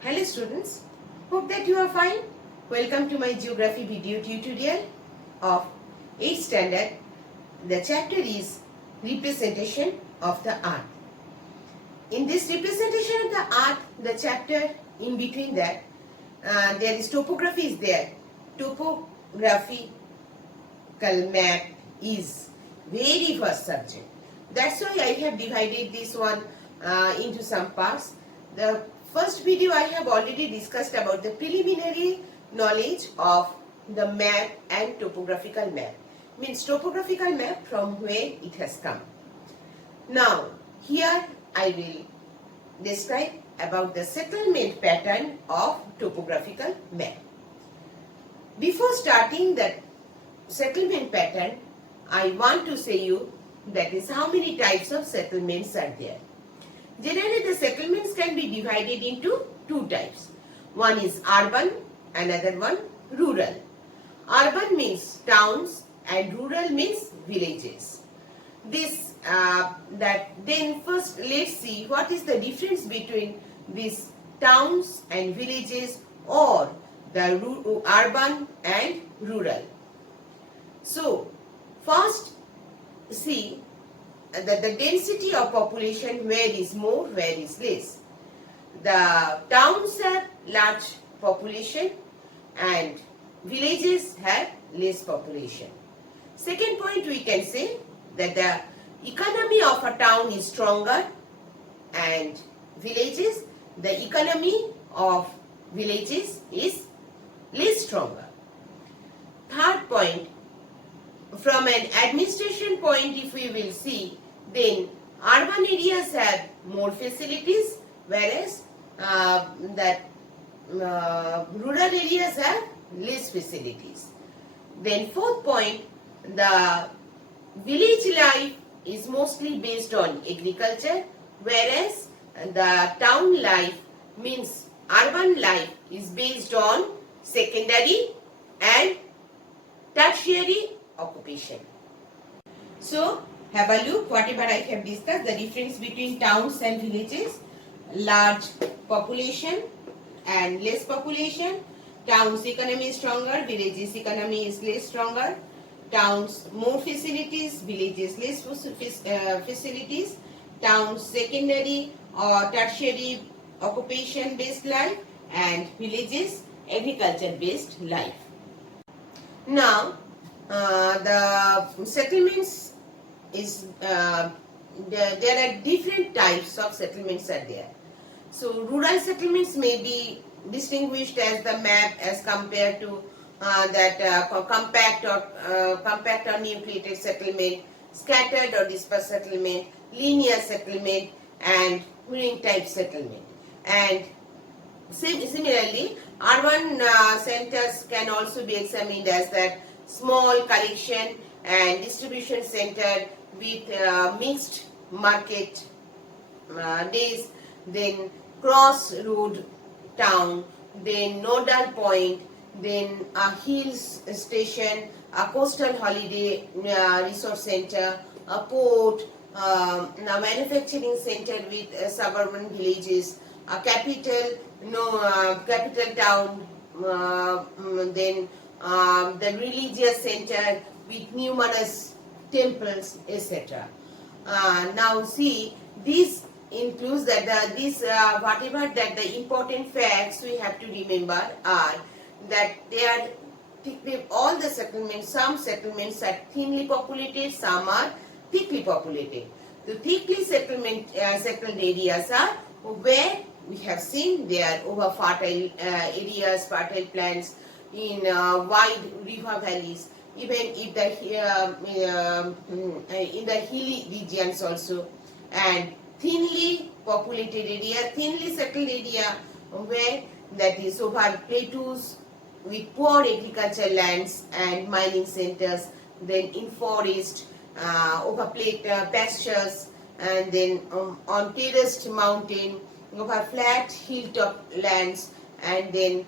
Hello students, hope that you are fine. Welcome to my geography video tutorial of 8th standard. The chapter is representation of the earth. In this representation of the earth, the chapter in between that, there is topography is there. Topographical map is very first subject. That's why I have divided this one into some parts. The first video I have already discussed about the preliminary knowledge of the map and topographical map. Means topographical map from where it has come. Now here I will describe about the settlement pattern of topographical map. Before starting that settlement pattern, I want to say you that is how many types of settlements are there. Generally, the settlements can be divided into two types. One is urban, another one rural. Urban means towns and rural means villages. Then first let's see what is the difference between these towns and villages or the urban and rural. So first see that the density of population where is more, where is less. The towns have large population and villages have less population. Second point, we can say that the economy of a town is stronger and villages, the economy of villages is less stronger. Third point, from an administration point, if we will see, then urban areas have more facilities, whereas rural areas have less facilities. Then fourth point, the village life is mostly based on agriculture, whereas the town life means urban life is based on secondary and tertiary occupation. So have a look whatever I have discussed, the difference between towns and villages. Large population and less population. Towns economy is stronger, villages economy is less stronger. Towns more facilities, villages less facilities. Towns secondary or tertiary occupation based life and villages agriculture based life. Now the settlements is there are different types of settlements are there. So rural settlements may be distinguished as the map as compared to compact or nucleated settlement, scattered or dispersed settlement, linear settlement and ring type settlement. And similarly, urban centers can also be examined as that small collection and distribution center with mixed market days, then crossroad town, then nodal point, then a hills station, a coastal holiday resort center, a port, a manufacturing center with suburban villages, a capital town, then the religious center with numerous temples, etc. Now see, this includes that whatever that the important facts we have to remember are that they are all the settlements. Some settlements are thinly populated, some are thickly populated. The thickly settled areas are where we have seen they are over fertile areas, fertile plants in wide river valleys, even if in the hilly regions also, and thinly populated area, thinly settled area where that is over plateaus with poor agricultural lands and mining centers, then in forest, over pastures, and then on terraced mountain, over flat hilltop lands, and then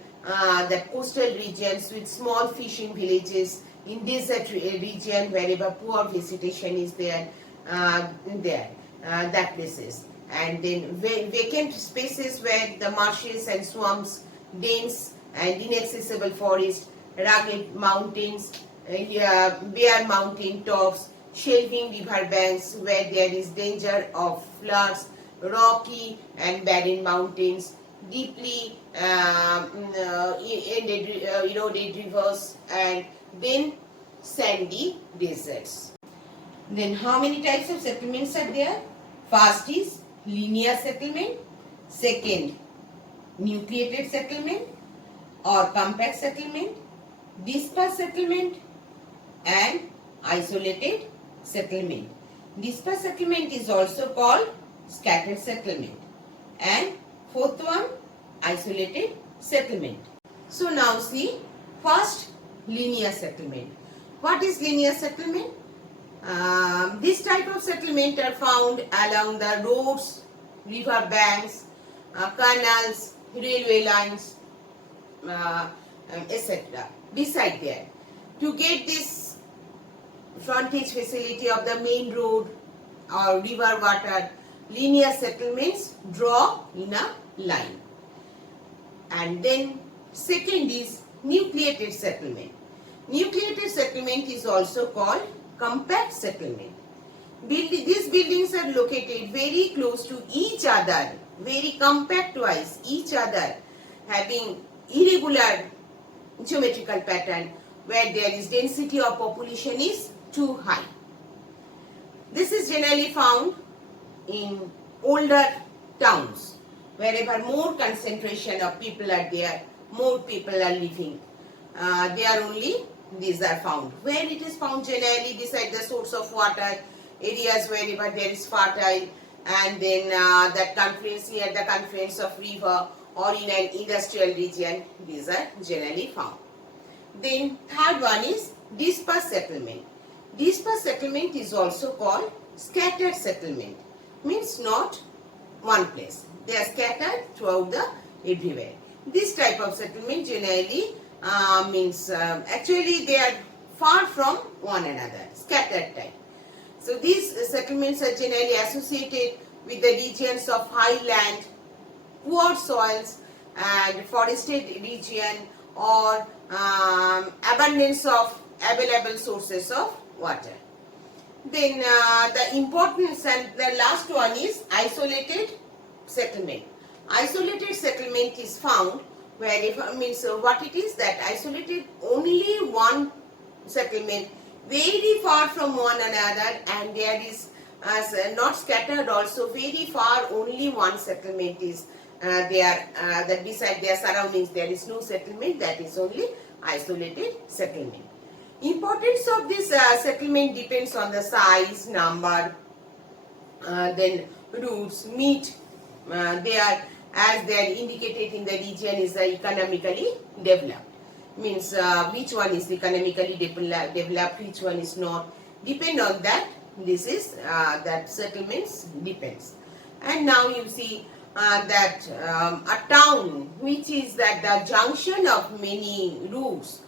the coastal regions with small fishing villages, in desert region wherever poor vegetation is there, that places. and then vacant spaces where the marshes and swamps, dense and inaccessible forest, rugged mountains, bare mountain tops, shelving river banks where there is danger of floods, rocky and barren mountains, deeply eroded rivers, and then sandy deserts. Then how many types of settlements are there? First is linear settlement, second nucleated settlement or compact settlement, dispersed settlement and isolated settlement. Dispersed settlement is also called scattered settlement, and fourth one, isolated settlement. So now see, first linear settlement. What is linear settlement? This type of settlement are found along the roads, river banks, canals, railway lines, etc. Beside there, to get this frontage facility of the main road or river water, linear settlements draw in a line. And then second is nucleated settlement. Nucleated settlement is also called compact settlement. These buildings are located very close to each other, very compact-wise each other, having irregular geometrical pattern where there is density of population is too high. This is generally found in older towns, wherever more concentration of people are there, more people are living. There only these are found. Where it is found generally beside the source of water, areas wherever there is fertile, and then that confluence near the confluence of river or in an industrial region, these are generally found. Then third one is dispersed settlement. Dispersed settlement is also called scattered settlement. Means not one place. They are scattered throughout the everywhere. This type of settlement generally actually they are far from one another, scattered type. So these settlements are generally associated with the regions of highland, poor soils and forested region, or abundance of available sources of water. Then the importance and the last one is isolated settlement. Isolated settlement is found wherever, what it is that isolated only one settlement very far from one another, and there is not scattered also, very far only one settlement is there, that beside their surroundings there is no settlement, that is only isolated settlement. Importance of this settlement depends on the size, number, then routes, meet as they are indicated in the region is economically developed. Means which one is economically developed, which one is not. Depend on that. This is that settlements depends. And now you see that a town which is that the junction of many routes,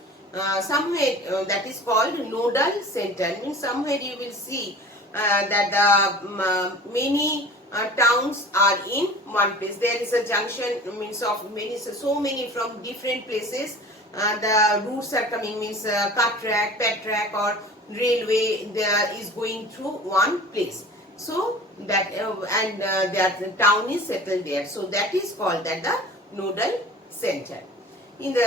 somewhere that is called nodal center. Means somewhere you will see that the many towns are in one place. There is a junction, means of many, so many from different places. The routes are coming, means car track, pet track or railway there is going through one place. So that that the town is settled there. So that is called that the nodal center. In the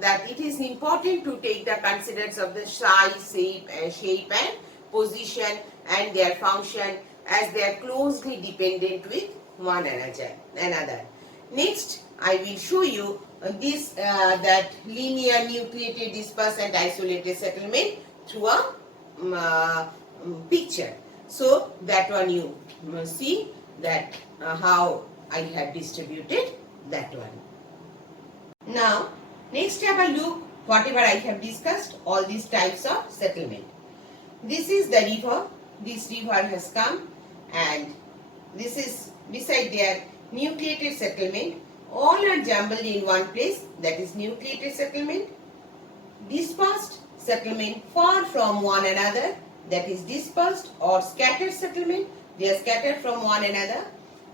that it is important to take the considerance of the size, shape and position and their function, as they are closely dependent with one another. Next, I will show you this that linear, nucleated, dispersed and isolated settlement through a picture. So that one you see that how I have distributed that one. Now, next have a look whatever I have discussed, all these types of settlement. This is the river. This river has come, and this is beside their nucleated settlement. All are jumbled in one place, that is nucleated settlement. Dispersed settlement far from one another, that is dispersed or scattered settlement. They are scattered from one another.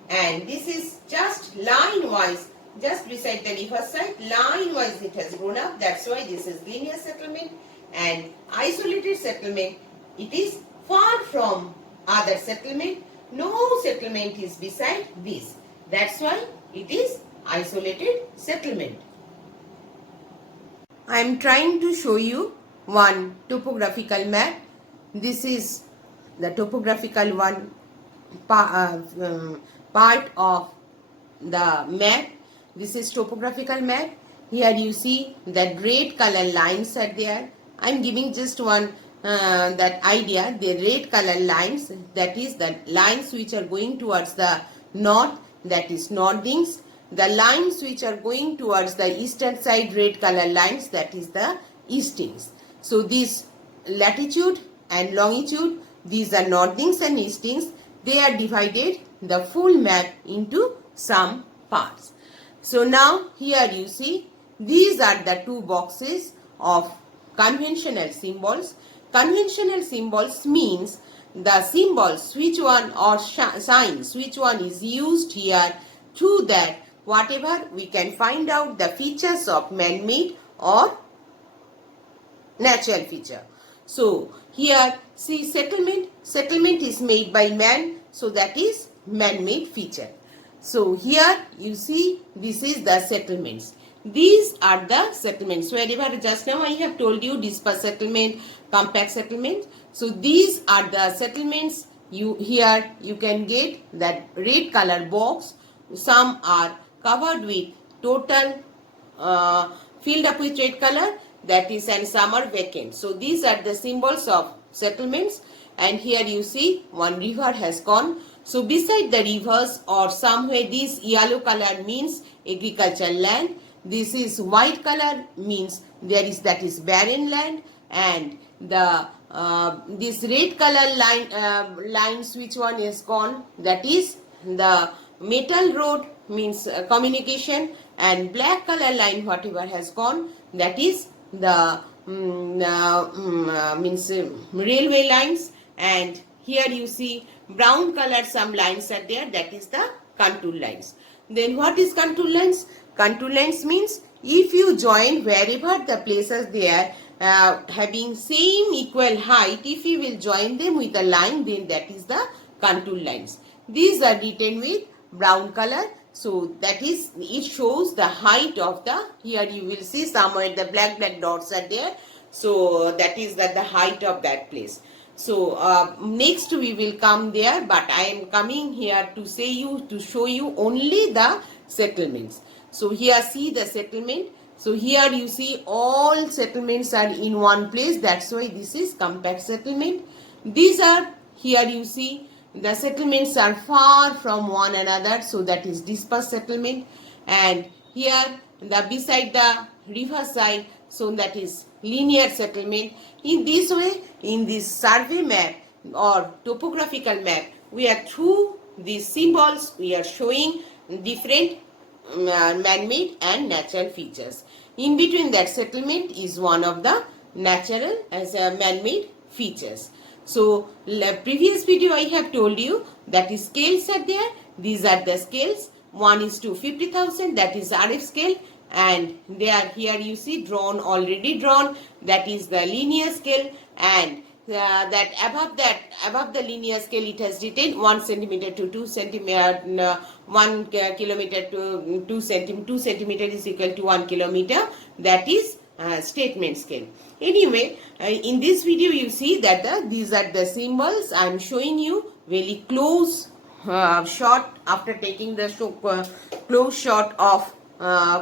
and this is just line wise, just beside the river side, line wise it has grown up. That's why this is linear settlement. And isolated settlement, it is far from other settlement. No settlement is beside this. That's why it is isolated settlement. I am trying to show you one topographical map. This is the topographical one part of the map. This is topographical map. Here you see that red color lines are there. I am giving just one that idea. The red color lines, that is the lines which are going towards the north, that is northings. The lines which are going towards the eastern side, red color lines, that is the eastings. So this latitude and longitude, these are northings and eastings. They are divided the full map into some parts. So now here you see these are the two boxes of conventional symbols. Conventional symbols means the symbols which one or signs which one is used here, through that whatever we can find out the features of man-made or natural feature. So here see settlement is made by man, so that is man-made feature. So here you see this is the settlements. These are the settlements. Wherever just now I have told you dispersed settlement, compact settlement. So these are the settlements. Here you can get that red color box. Some are covered with total filled up with red color, that is, and some are vacant. So these are the symbols of settlements. And here you see one river has gone. So beside the rivers or somewhere, this yellow color means agricultural land. This is white color means that is barren land, and the this red color lines which one is gone, that is the metal road means communication, and black color line whatever has gone, that is the means railway lines. And here you see brown color some lines are there, that is the contour lines. Then what is contour lines? Contour lines means if you join wherever the places they are having same equal height, if you will join them with a line, then that is the contour lines. These are written with brown color. So that is, it shows the height of the, here you will see somewhere the black dots are there. So that is the height of that place. So next we will come there, but I am coming here to show you only the settlements. So here see the settlement. So here you see all settlements are in one place. That's why this is compact settlement. These are, here you see the settlements are far from one another. So that is dispersed settlement. And here the beside the river side, so that is linear settlement. In this way, in this survey map or topographical map, we are through these symbols, we are showing different man-made and natural features. In between that settlement is one of the natural as a man-made features. So previous video I have told you that is scales are there. These are the scales. 1:50,000, that is RF scale. And they are here you see already drawn, that is the linear scale. And that above the linear scale it has written 1 centimeter to 2 centimeter, 1 kilometer to 2 centimeter, 2 centimeter is equal to 1 kilometer, that is statement scale. Anyway, in this video you see that these are the symbols. I am showing you very close shot after taking the close shot of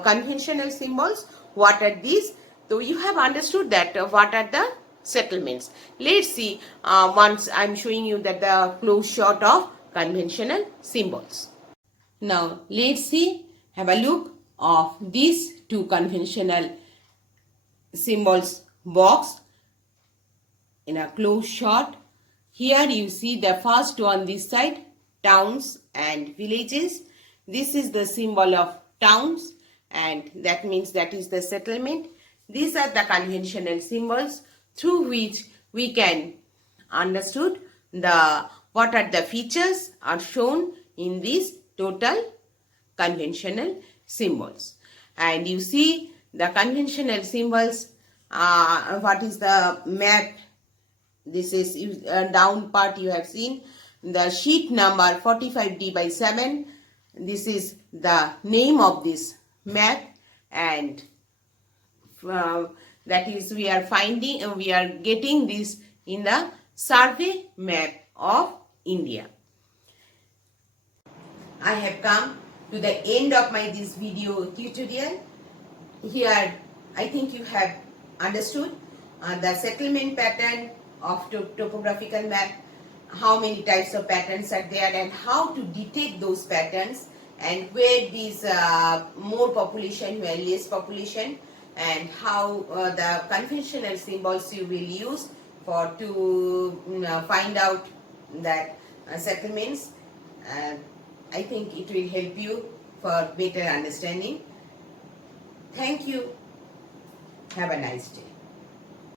conventional symbols. What are these? So you have understood that what are the settlements. Let's see once I am showing you that the close shot of conventional symbols. Now let's see, have a look of these two conventional symbols box in a close shot. Here you see the first one this side, towns and villages. This is the symbol of towns, and that means that is the settlement. These are the conventional symbols through which we can understood what are the features are shown in these total conventional symbols. And you see the conventional symbols, what is the map. This is down part you have seen the sheet number 45D by 7. This is the name of this map, and that is we are getting this in the survey map of India. I have come to the end of this video tutorial. Here I think you have understood the settlement pattern of topographical map, how many types of patterns are there and how to detect those patterns, and where these more population, where less population, and how the conventional symbols you will use for to find out that settlements. I think it will help you for better understanding. Thank you. Have a nice day.